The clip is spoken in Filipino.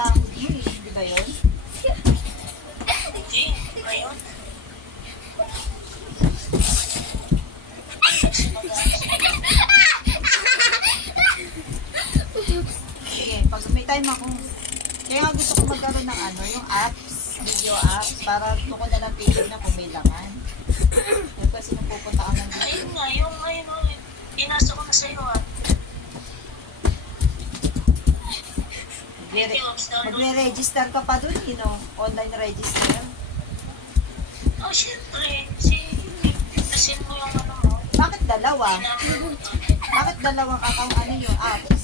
sahod mo eh. Di ba yun? Hindi, ngayon. Sige, pag may time akong... Kaya nga gusto ko magkaroon ng ano, yung apps, video apps, para doon ko na lang pili na kung may laman. Yung kasi nung pupunta ka ng video. Ayun nga, yung ngayon, pinasok ko na sa'yo ah. Magre-register ka pa dun, you know? Online register. Oh, syempre. Asin mo yung ano mo. Bakit dalawa? Pinapanood. Bakit dalawang account ano yung apps?